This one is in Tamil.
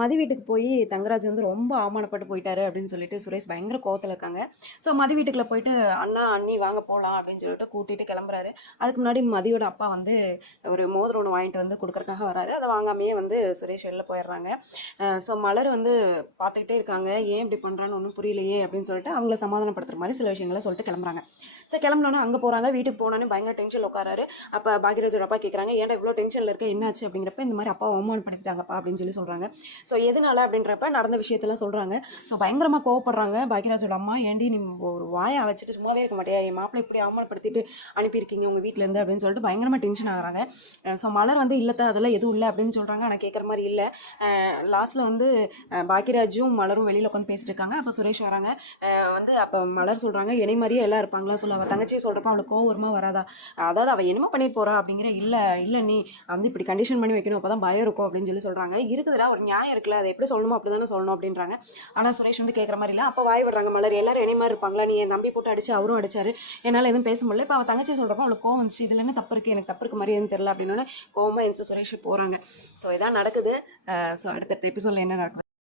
மதி வீட்டுக்கு போய் தங்கராஜ் வந்து ரொம்ப அவமானப்பட்டு போயிட்டாரு அப்படின்னு சொல்லிட்டு சுரேஷ் பயங்கர கோவத்தில் இருக்காங்க. ஸோ மதி வீட்டுக்குள்ள போயிட்டு அண்ணா அண்ணி வாங்க போகலாம் அப்படின்னு சொல்லிட்டு கூட்டிட்டு கிளம்புறாரு. அதுக்கு முன்னாடி மதியோட அப்பா வந்து ஒரு மோதிரம் ஒன்று வாங்கிட்டு வந்து கொடுக்கறக்காக வராரு. அதை வாங்காமையே வந்து சுரேஷ் வெளில போயிடுறாங்க. ஸோ மலர் வந்து பார்த்துக்கிட்டே இருக்காங்க. ஏன் இப்படி பண்ணுறான்னு ஒன்றும் புரியலையே அப்படின்னு சொல்லிட்டு அவங்கள சமாதானப்படுத்துற மாதிரி சில விஷயங்களை சொல்லிட்டு கிளம்புறாங்க. ஸோ கிளம்புனோன்னா அங்கே போகிறாங்க. வீட்டுக்கு போனோன்னே பயங்கர டென்ஷனில் உட்காராரு. அப்போ பாக்யராஜோட அப்பா கேட்குறாங்க, ஏன்டா இவ்வளோ டென்ஷனில் இருக்க, என்னாச்சு அப்படிங்கிறப்ப இந்த மாதிரி அப்பா அவமானப்படுத்திட்டாங்கப்பா அப்படின்னு சொல்லி சொல்கிறாங்க. ஸோ எதனால அப்படின்றப்ப நடந்த விஷயத்தெல்லாம் சொல்கிறாங்க. ஸோ பயங்கரமாக கோவப்படுறாங்க பாக்யராஜோட அம்மா. ஏண்டி நீ ஒரு வாயை வச்சுட்டு சும்மாவே இருக்க மாட்டியா, என் மாப்பிள்ளை இப்படி அவமானப்படுத்திட்டு அனுப்பியிருக்கீங்க உங்கள் வீட்டிலேருந்து அப்படின்னு சொல்லிட்டு பயங்கரமாக டென்ஷன் ஆகுறாங்க. ஸோ மலர் வந்து இல்லைத்த அதெல்லாம் எதுவும் இல்லை அப்படின்னு சொல்கிறாங்க. ஆனால் கேட்குற மாதிரி இல்லை. லாஸ்ட்டில் வந்து பாக்யராஜும் மலரும் வெளியில் உட்காந்து பேசிட்டு இருக்காங்க. அப்போ சுரேஷ் வராங்க. வந்து அப்போ மலர் சொல்கிறாங்க, என்னை மாதிரியே எல்லாம் இருப்பாங்களா சொல்ல. அவள் தங்கச்சியை சொல்கிறப்ப அவளுக்கு கோவம் வருமா வராதா, அதாவது அவள் என்னமோ பண்ணிட்டு போகிறா அப்படிங்கிற. இல்லை இல்லை நீ வந்து இப்படி கண்டிஷன் பண்ணி வைக்கணும், அப்போ தான் பயம் இருக்கும் அப்படின்னு சொல்லி சொல்கிறாங்க. இருக்குதுடா ஒரு நியாயம் இருக்குல்ல, அதை எப்படி சொல்லணுமோ அப்படி தானே சொல்லணும் அப்படின்றாங்க. ஆனால் சுரேஷ் வந்து கேட்குற மாதிரி இல்லை. அப்போ வாய் விடுறாங்க மலர், எல்லாரும் என்னை மாதிரி இருப்பாங்களா, நீ என் தம்பி போட்டு அடிச்சு அவரும் அடிச்சாரு, என்னால் எதுவும் பேச முடியல. இப்போ அவள் தங்கச்சியை சொல்கிறப்ப அவளுக்கு கோவம் வந்துச்சு, இதில் என்ன தப்பு இருக்குது, எனக்கு தப்பு இருக்க மாதிரி எதுவும் தெரியல அப்படின்னு கோவமாக எந்த சுரேஷ் போகிறாங்க. ஸோ இதான் நடக்குது. ஸோ அடுத்தடுத்த எபிசோடில் என்ன நடக்குது.